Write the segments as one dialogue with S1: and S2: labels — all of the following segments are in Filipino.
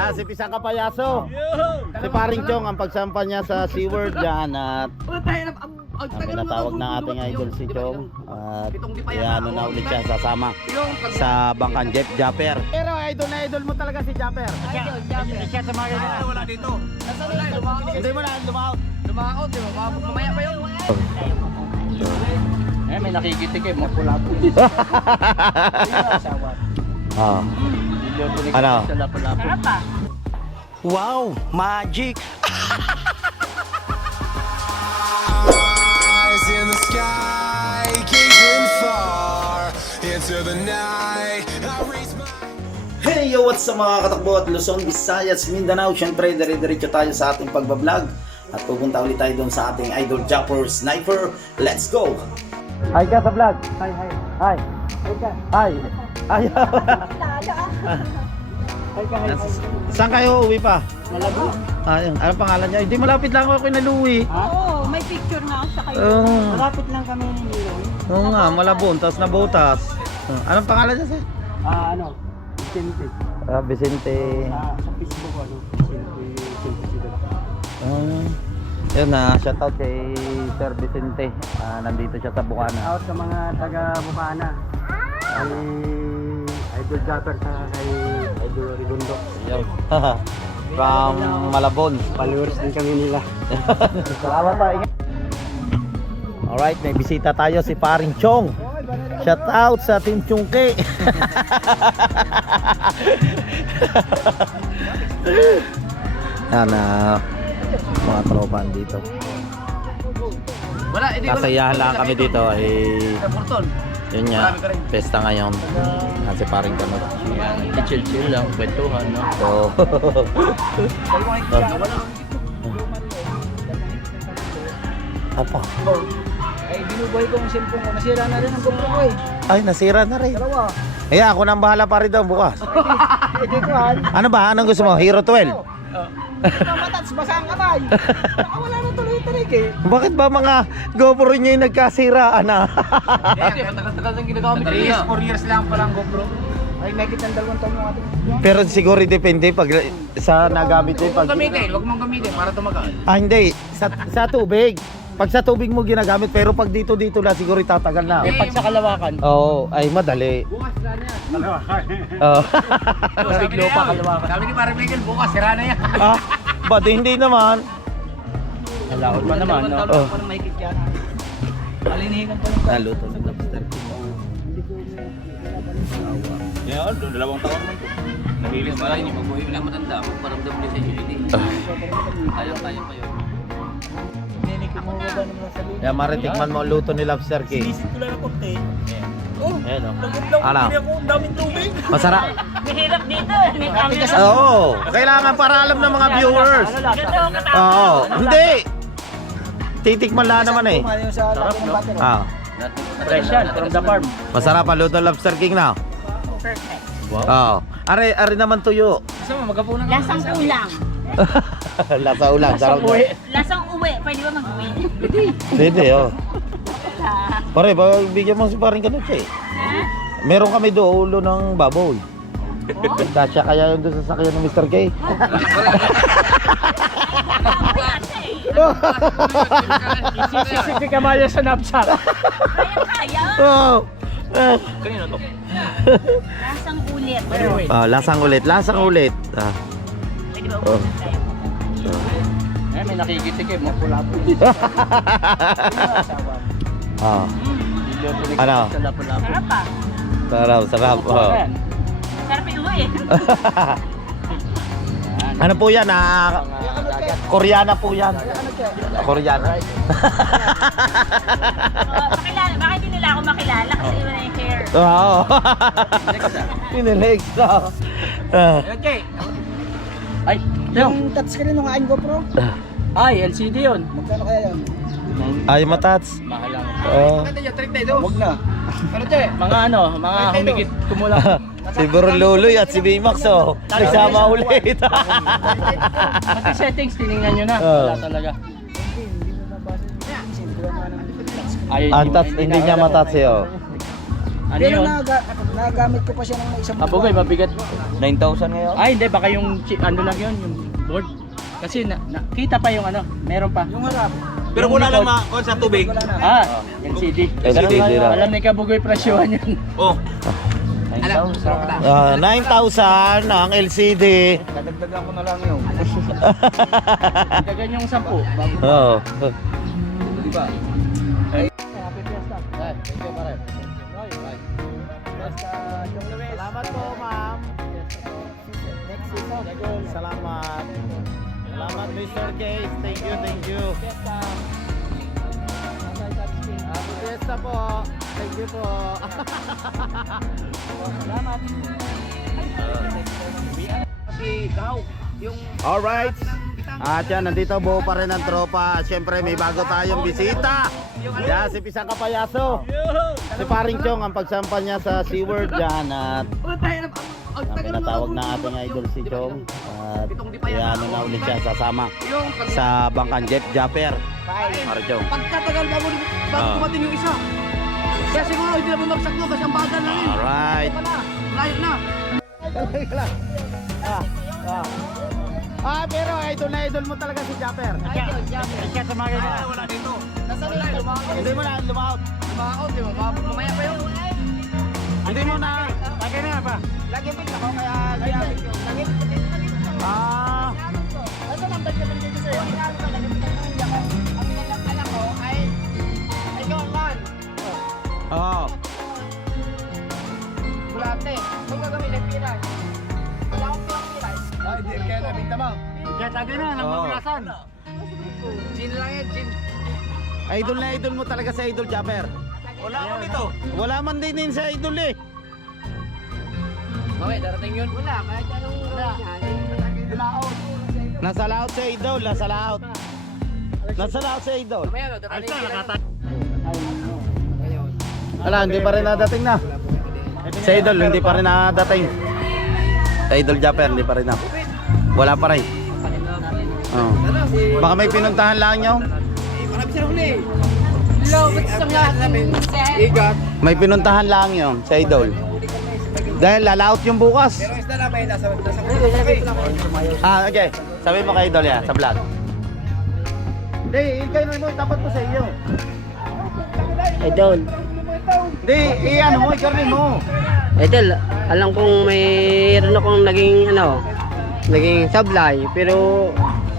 S1: si Pisang Kapayaso. Si Paring Chong ang pagsampa niya sa SeaWorld dyan at ang pinatawag ng ating idol si Chong at ano na ulit siya sasama sa bangkan Jeff Japper. Pero idol na idol mo talaga si Japper. Hindi siya sa mga ganyan. Wala dito. Hindi mo na lumaot. Lumaot, di ba? Mamaya pa yun.
S2: May nakikitik eh, mapula-pula.
S1: Ah. Ano?
S3: Wow, magic.
S4: Eyes in the sky, gazing far into the night. I raise my
S1: Hey yo, what's up mga katakbo at Luzon, Visayas, Mindanao. Siyempre, dire-diretso tayo sa ating pagbablog at pupunta ulit tayo doon sa ating idol Japper Sniper. Let's go! Hi ka sa vlog. Hi. Hi. Hi. Hi. Saan kayo uwi pa?
S2: Malabo.
S1: Ayun, ano pangalan niya? Hindi malapit lang ako naluwi.
S5: Oo, may picture na ako sa kayo.
S2: Malapit lang kami ni Nilon.
S1: Oo nga, Malabon, tapos nabutas. Anong pangalan niya sir?
S2: Vicente.
S1: Vicente.
S2: Sa Facebook Vicente.
S1: Yun na, shoutout kay Sir Vicente. Nandito siya sa Bukana.
S2: Out sa mga taga Bukana. Kay Idol Japper sa kay Idol Rigondo.
S1: Yun. From Malabon.
S2: Followers din kami nila.
S1: Salamat pa. Alright, may bisita tayo si Paring Chong. Shoutout sa Team Chungke. Yan mga tropa dito. Kasayahan lang kami dito yun nga, pesta ngayon. Kasi Paring Kanot.
S2: Chill lang, kwentuhan, no?
S1: So, apa?
S2: Ay, binubuhay ko ang cellphone ko. Nasira na rin ang GoPro ko eh.
S1: Ay, nasira na rin.
S2: Dalawa.
S1: Ay, ako nang bahala pa rin daw bukas. Ano ba? Anong gusto mo? Hero 12?
S2: Matats, basa ang kamay. Nakawala na tuloy-tuloy eh.
S1: Bakit ba mga GoPro niya yung nagkasiraan na?
S2: Kasi matagal-tagal nang ginagamit. 4 years lang palang GoPro. Ay, may kitang 2 taon yung ating.
S1: Pero siguro depende pag sa nagamit din.
S2: Huwag mong gamitin para tumagal.
S1: Hindi. Sa tubig. Pag sa tubig mo ginagamit, pero pag dito na siguro tatagal na.
S2: Eh, pag sa kalawakan.
S1: Oo, ay madali.
S2: Bukas sira na yan. Kalawakan.
S1: Oo.
S2: Biglo pa kalawakan. Sabi ni Parang Miguel, bukas sira na yan.
S1: Ba't hindi naman?
S2: Nalakot pa naman, no?
S1: Oh.
S2: Parang mahigit yan. Alinihingan pa lang.
S1: Naluto ng lobster.
S6: Yan, dalawang taon man ito. Nabilis na lang.
S2: Pag-uwi mo lang matanda, magparamdam ulit sa unity. Kaya pa yun.
S1: Yan, maritikman mo ang luto ni Lobster King.
S6: Sinisip ko lang ng konti.
S1: Ayan o.
S6: Naguglaw
S1: Ano?
S6: ko ako, ang daming tubig.
S1: Masarap.
S5: Mahirap dito, may camera.
S1: Oo. Kailangan para alam ng mga viewers.
S5: Ganda ang katapos.
S1: Oo. Hindi. Titikman lang naman eh.
S2: Sarap, no?
S1: Ah.
S2: Fresh yan, from the farm.
S1: Masarap ang luto ng Lobster King na.
S5: Perfect.
S1: Oo. Ari naman tuyo.
S2: Gusto mo, magapunan ka.
S5: Lasang ulang.
S1: Lasa ulam. Sarap na.
S5: Lasang uwi. Pwede ba mag-uwi?
S1: Pwede oh. Pare, bigyan mo si Paring Kanot eh. Meron kami doon ulo ng baboy. Dasya kaya yun doon sa sakyan ng Mr. K.
S2: Sisipi ka maya sa napsak.
S5: Kaya.
S1: Oh.
S2: Kanina to?
S5: Lasang ulit.
S1: Lasang ulit.
S5: Pwede ba ulit tayo?
S2: Eh, may nakikitik eh, mapula-pula.
S1: Ah. Ano?
S2: Sa lapo-lapo.
S5: Sarap pa.
S1: Sarap. Oh.
S5: Sarap yung uwi.
S1: Ano po yan? Koreana po yan. Koreana.
S5: Makilala. Baka hindi nila ako makilala kasi iba na yung hair.
S1: Oo. Pinilegs ka.
S2: Okay. Ay, yung touch screen ng aking GoPro. Ay, LCD yun. Magkano kaya yun?
S1: Ay, matats.
S2: Mahal lang.
S1: Oo.
S2: Huwag na. Pero mga humigit kumulang.
S1: Si Bro Luloy at si Bimax oh. Nagsama ulit.
S2: Pati settings, tinignan nyo na. Wala talaga.
S1: Ang tats, hindi niya matats eh oh.
S2: Ano
S3: Pero
S2: yun?
S3: nagamit ko pa siya ng isang
S2: Abugay, mabigat.
S6: 9,000 ngayon.
S2: Ay, hindi. Baka yung ano lang yun, yung board. Kasi kita pa yung ano, meron pa.
S3: Yung harap.
S6: Pero
S2: Yung
S6: wala lang
S2: likod.
S6: kung sa tubig.
S2: Ah, LCD.
S1: LCD lang.
S2: Alam ni Kabugoy presyohan yan.
S6: Oh.
S1: 9,000 ang LCD.
S3: Dadagdagan ko na lang yun.
S2: Kagan yung 10.
S1: Oo.
S3: Di ba?
S2: Happy Fiesta. Thank you, pare.
S1: Salamat po, ma'am. Next season. Salamat. Salamat, Mr. Case. Thank you, thank you. Happy Fiesta po. Thank you po.
S2: Salamat.
S1: Alright. At yan, nandito buo pa rin ang tropa. Siyempre may bago tayong bisita. Yan, si Pisang Kapayaso. Si Paring Chong ang pagsampa niya sa SeaWorld dyan. At ang pinatawag na ating idol si Chong. At yan na ulit siya sasama sa bangkan Jeff Japper. Paring Chong.
S3: Pagkatagal bago dumating yung isa. Kaya siguro hindi na bumagsak mo kasi ang bagal na rin.
S1: Alright.
S3: Layo na.
S1: Pero idol na idol mo talaga si Japper.
S2: Siya sa mga ganyan.
S6: Wala dito.
S3: Nasaan na lumaot?
S1: Hindi mo na lumaut.
S3: Lumaot, di ba? Mamaya pa yun.
S1: Hindi mo na.
S2: Lagi na ba?
S3: Lagi din ako kaya gamit yun. Lagi din.
S1: Ah.
S3: Ano number ka din dito sa'yo? Ang alam ko ay John Man.
S1: Oo.
S3: Bulate. Kung gagawin ng piray. Wala akong piray.
S6: Ay, di kaya nabinta mo.
S2: Siya lagi na, nang
S1: Oo.
S2: magulasan.
S3: Gin lang yan, gin.
S1: Idol na idol mo talaga si Idol Japper.
S6: Wala ako dito.
S1: Wala man din sa idol eh.
S3: Mamaya, darating yun. Wala, kahit anong gawin niya. Lumaot.
S1: Nasa laot si idol, nasa laot. Nasa laot si idol.
S3: Mamaya, darating yun.
S1: Wala, hindi pa rin nadating na. Si idol, hindi pa rin nadating. Si Idol Japper, hindi pa rin na. Wala pa rin. Oh. Baka may pinuntahan lang nyo.
S3: Marami siya huli. Hello, what's up natin? Igat.
S1: May pinuntahan lang yun, si Idol. Dahil lalaot yung bukas.
S3: Pero isda na may nasa
S1: Okay. Sabi mo kay Idol yan, sa vlog. Hindi, ikay mo, tapat ko sa iyo.
S2: Idol.
S1: Hindi, ano mo, ikarnin mo.
S2: Idol, alam kong mayroon akong naging sablay, pero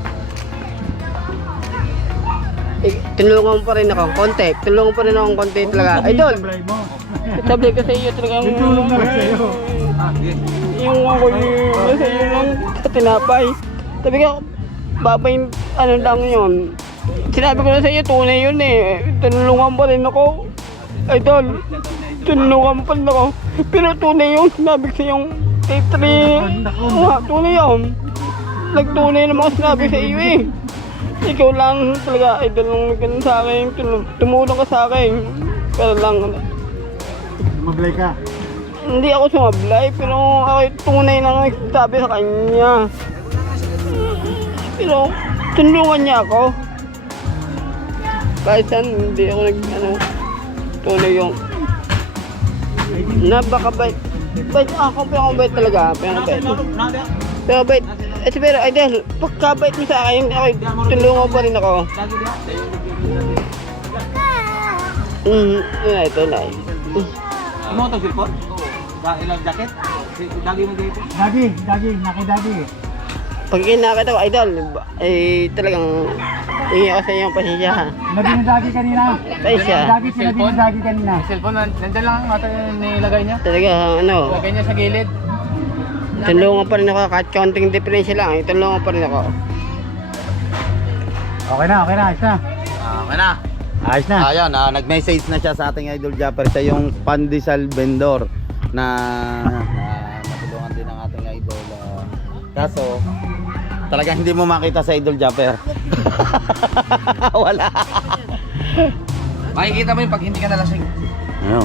S2: tulungan pa rin ako, konti. Tulungan pa rin ako konti talaga. Idol, sablay ko sa iyo talagang tulong na sa iyo. Yung ako sa iyo lang sa tinapay. Sabi ko, babay, ano lang yun. Sinabi ko na sa iyo, tunay yun eh. Tulungan pa rin ako. Idol, tulungan pa rin ako. Pero tunay yun, sinabi ko sa yung T3. Tunay yun. Nagtunay naman ako sinabi sa iyo eh. Ikaw lang talaga, idol, nung nagkaroon sa akin. Tumulong ka sa akin. Pero lang,
S1: Mablay ka.
S2: hindi ako sumablay, pero ako tunay lang nagsabi sa kanya. Pero tulungan niya ako. Kahit saan, hindi ako tunay yung napakabait. Bait ako, pero ako bait talaga. Pero bait. Pero idol, pagkabait mo sa akin, ako, tulungan pa rin ako. Ito na.
S6: Ano itong silpon? Ilang jacket? Dagi mo dito?
S2: Pag kinakita ko, idol, talagang hingi ako sa iyo ng pasensya.
S3: Nabinadagi kanina.
S2: Pasensya.
S3: Nabinadagi kanina. Cellphone, nandyan lang natin nilagay niya.
S2: Talaga,
S3: Lagay niya sa gilid.
S2: tulungan pa rin ako, kahit counting diferensya lang, tulungan pa rin ako.
S3: Okay na, ayos na.
S1: Okay na.
S3: Ayos na.
S1: Ayan, nag-message na siya sa ating Idol Japper. Siya yung pandesal vendor na matulungan din ng ating idol. Kaso, talagang hindi mo makita sa Idol Japper. Wala.
S3: Makikita mo yung pag hindi ka nalasing.
S1: Ano?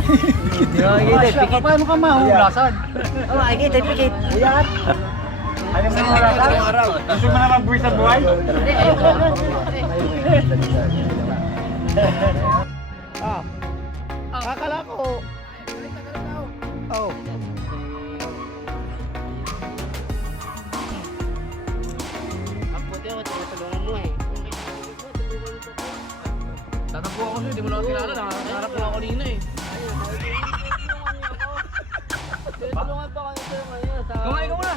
S3: Paano ka mahulasan?
S2: Oh, ay kita pikit.
S6: Alam mo na araw. Gusto mo na mag-buwis sa buhay?
S1: Akala ko. Oh.
S2: Ang puti ako, tinutulungan mo eh.
S3: Tatakbo ako sa'yo, di mo lang ako kilala. Nakaharap ko lang ako kanina eh.
S2: Tinutulungan pa kayo sa'yo ngayon.
S3: Kumain ka muna.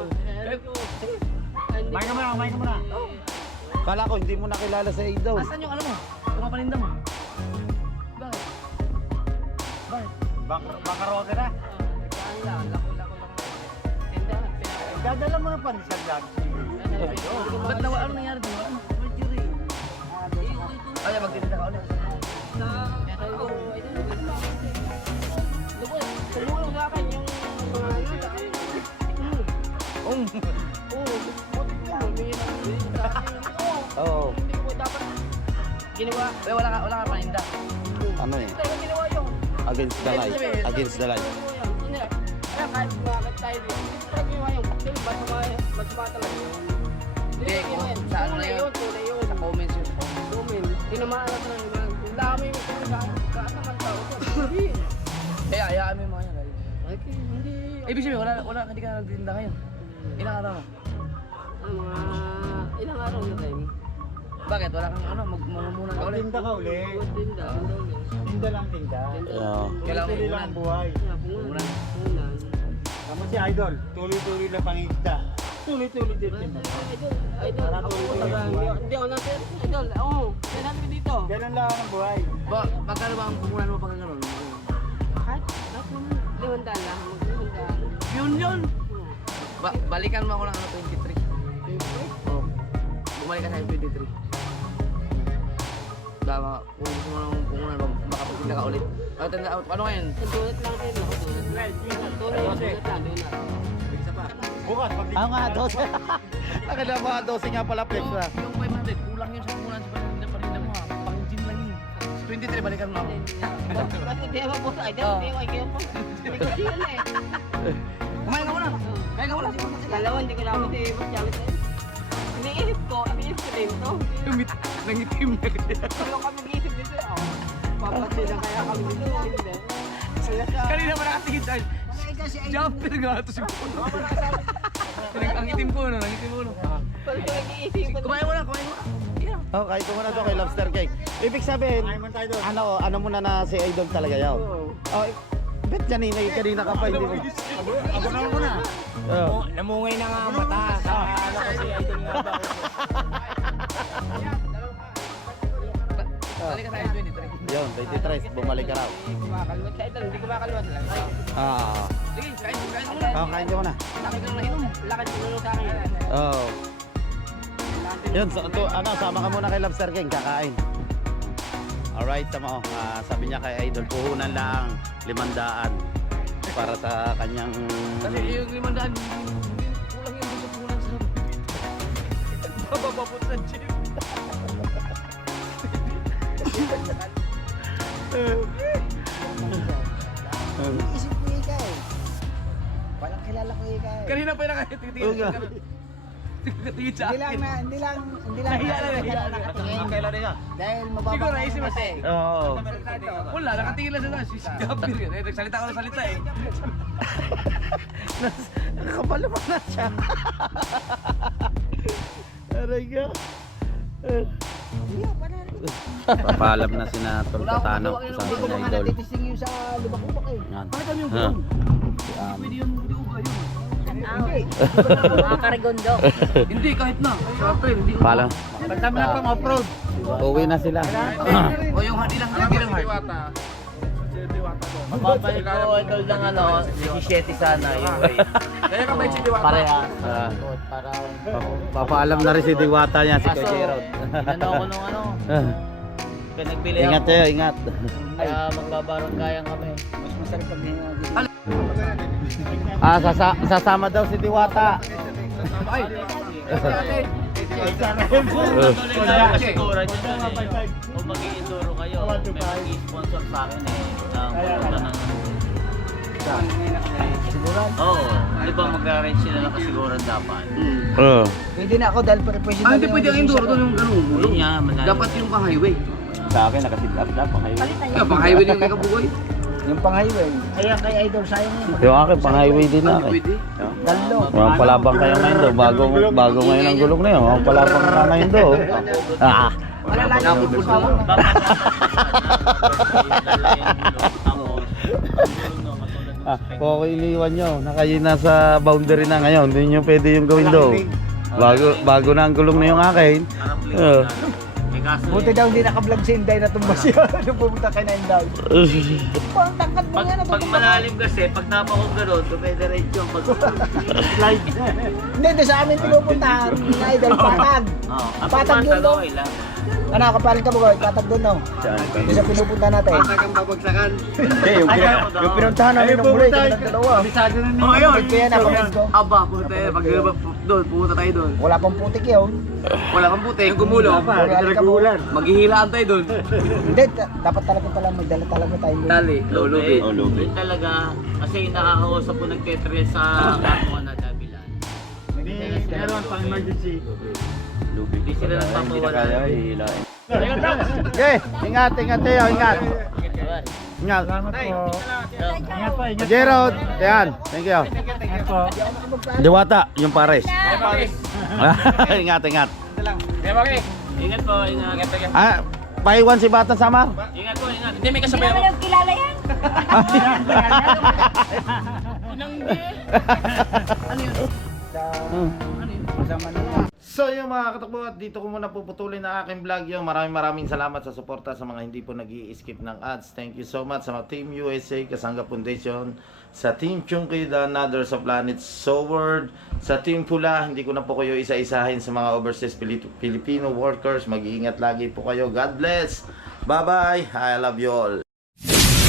S6: Kumain ka muna.
S1: Akala ko hindi mo nakilala sa Idol.
S3: Asan yung ano mo? Yung mga paninda mo? Bakit?
S6: Baka raw ka na. Dadala mo na pa sa vlog.
S3: Ba't nawa? Ano nangyari doon? Ano? Ay, magtitinda ka ulit.
S2: Tumulong sa akin yung mga
S1: Oo.
S2: ginawa.
S3: Wala ka paninda.
S1: Ano eh?
S2: Tayo ginawa yung
S1: Against the light. Against the light.
S2: kaya kahit bakit tayo hindi tayo ginawa yung masama talaga yun.
S3: Hindi, sa ano na yun?
S2: Tunay yun.
S3: Sa comments yun.
S2: Tumin. Tinamaan na talaga. Ang dami yung saan naman tao ko. Hindi.
S3: Kaya, hayaan mo yung mga yan.
S2: Ay, hindi.
S3: Ibig sabihin, hindi ka nagtitinda ngayon. Ilang araw na?
S2: Ilang araw na tayo.
S3: Bakit? Wala kang ano, magmumunan ka ulit.
S6: Tinda ka uli.
S2: Tinda.
S6: Tinda lang tinda.
S1: Yeah.
S3: Kailangan
S6: Tuloy lang
S3: mumunan.
S6: ang buhay.
S3: Mumunan.
S6: Tama si Idol. Tuloy-tuloy lang panginda. Tuloy-tuloy din tinda.
S2: Idol, ako talaga. Hindi ako natin. Idol, oo. Hindi natin dito.
S6: Ganun lang ang buhay.
S3: Magkano ba ang pumunan mo pag gano'n?
S2: Kahit, ako, 500 lang.
S3: Yun! Balikan mo ako ng ano, 23. Oo. Bumalik ka sa 23. Dama, kung gusto mo nang pumunan mo, makapagtinda ka ulit. Ano ngayon?
S2: Tulad lang din ako. Tulad lang.
S6: Bukas, pag
S1: Ah nga, 12. Nakala mo, 12 nga pala flex na.
S3: Yung 500, kulang yun sa pumunan sa paninda mo ha. Pang-gym lang yun. 23, balikan mo ako.
S2: Kasi di ako po. Idol, hindi ako kayo po. Hindi ko siya na eh.
S3: Kumain ka muna! Kumain ka muna!
S2: Dalawa, hindi ko lang ako si Boss Jamit eh. Iniisip ko din to.
S3: Nangitim na kaya.
S2: Kung kami nag-iisip dito, papatid na kaya kami dito. Hindi.
S3: Kanina pa nakatingin tayo. Jumper nga ito si Puno. Ang itim ko, no? Ang itim ko, no?
S2: Pag nag-iisip ko.
S3: Kumain mo na, kumain mo na.
S1: Oh, kahit muna to kay Lobster Cake. Ibig sabihin, ano muna na si Idol talaga yaw. Oh, bet kanina ka pa hindi mo.
S6: Abo na muna.
S1: Oh.
S6: Namungay na nga ang mata. Ano kasi Idol nga ba?
S3: Balik ka tayo 23.
S1: Yun, 23, bumalik ka raw.
S2: Kumakaliwat sa Idol, hindi kumakaliwat lang.
S1: Ah.
S3: Sige, kain mo na.
S1: Oh, kain ka muna.
S3: Laki ka lang nainom.
S2: Lakad tulong sa akin.
S1: Oh. Yun, sama ka muna kay Lobster King, kakain. Alright, tama oh. Sabi niya kay Idol, puhunan lang 500 para sa kanyang...
S3: Kasi yung 500, kulang yung gusto punan sa bababapot sa gym.
S7: Isip ko ika eh. Walang kilala ko ika eh.
S3: Kanina pa yung nakatingin sa akin.
S7: Hindi lang
S3: Nahiya na.
S6: Ang kailan ka?
S7: dahil mababa.
S3: Siguro naisip mo siya.
S1: Oo.
S3: Wala, nakatingin lang sila. Si Gabir yun. Nagsalita ko ng salita eh.
S1: Kapal naman na siya. Aray ka. Papaalam na si Nator Patano sa
S7: Hindi ko mga
S1: Idol.
S7: natitising yung sa lubak-lubak eh.
S1: Yan.
S3: Bakit kami yung
S1: Ah.
S3: gulong? Pwede yun, hindi uga yun.
S5: Mga karigondo.
S3: Hindi, kahit na. Siyempre, hindi uga.
S1: Paalam.
S6: Pagtama na pang off-road.
S1: Uwi na sila.
S3: O yung hindi lang hard.
S6: Mababay ko Idol ng ano, 17 sana yung weight. Kaya ka ba yung Diwata?
S1: Pareha. Papaalam na rin si Diwata niya, si Kuya Gerald.
S6: Ano ako nung ano, pinagbili ako.
S1: Ingat kayo, ingat.
S6: Kaya magbabarong kayang kami. Mas masarap pag
S1: Sasama daw si Diwata.
S6: Siguro nyo doon eh. Kung mag-i-enduro kayo, may mag-i-sponsor sa akin eh. Ng pumunta ng
S7: Siguran.
S6: Oo. Di ba magra-arrange sila ng kasiguran dapat?
S1: Oo.
S7: Pwede na ako dahil professional.
S3: Hindi pwede ang enduro doon yung ganun.
S6: Yun nga, malalim.
S3: Dapat yung pang-highway.
S1: Sa akin, nakasit-up na pa kayo.
S3: Kaya pang-highway din yung kabugoy.
S7: Yung pang-highway. Kaya kay Idol sayang yun.
S1: Yung akin, pang-highway din na.
S3: Hindi pwede.
S7: Dalo.
S1: Mga palabang kayo ngayon do. Bago ngayon ang gulong na yun. Mga palabang na ngayon do. Ah.
S7: Malalayo yung pusawa.
S1: Ah, kung iniwan nyo, nakayin nasa boundary na ngayon, hindi nyo pwede yung gawin do. Bago na ang gulong na yung akin.
S6: May kaso
S7: Buti daw hindi naka-vlog si Inday na tumbas yun. Nung pumunta kay na Inday. Parang tangkad mo yan.
S6: Pag malalim kasi, pag napakong gano'n, pwede rin yung pag-slide.
S7: Hindi, doon sa amin pinupuntahan. Ni Idol, patag. Patag yun no.
S6: Okay lang.
S7: Ano, kapaling ka bugoy, patag doon no. Doon sa pinupunta natin.
S3: Patag ang babagsakan.
S7: Hindi, yung pinuntahan namin ng muli, kami ng dalawa.
S3: Oh, ayun.
S7: Kapit ko yan, kapit ko.
S3: Aba, pumunta tayo. Pag doon, pumunta tayo doon.
S7: Wala pang putik yun.
S3: Wala kang puti, yung gumulong.
S7: Nagkulan.
S3: Maghihilaan tayo doon.
S7: Hindi, dapat talaga pala magdala talaga tayo.
S3: Tali, lulubi.
S6: Yun talaga. Kasi nakakausap ko nagtetres sa kapwa na dabilan.
S2: Meron pang emergency.
S6: Hindi sila nagpapawala.
S1: Okay, ingat tayo, ingat. Ingat.
S2: Ingat po, ingat.
S1: Gerald, yan. Thank you.
S2: Ingat po.
S1: Diwata, yung pares. Ingat.
S6: Ingat po, ingat.
S1: Ah, paiwan si Batang Samar.
S6: Ingat po, ingat. Hindi, may
S5: Hindi
S6: kasabay ako.
S5: naman kilala yan.
S1: So yung mga katakbo, at dito ko muna puputulin ang aking vlog yung maraming salamat sa suporta sa mga hindi po nag-i-skip ng ads. Thank you so much sa mga Team USA, Kasanga Foundation, sa Team Chunky, The Another sa Planet Soward, sa Team Pula. Hindi ko na po kayo isa-isahin sa mga overseas Filipino workers. Mag-iingat lagi po kayo. God bless. Bye-bye. I love you all.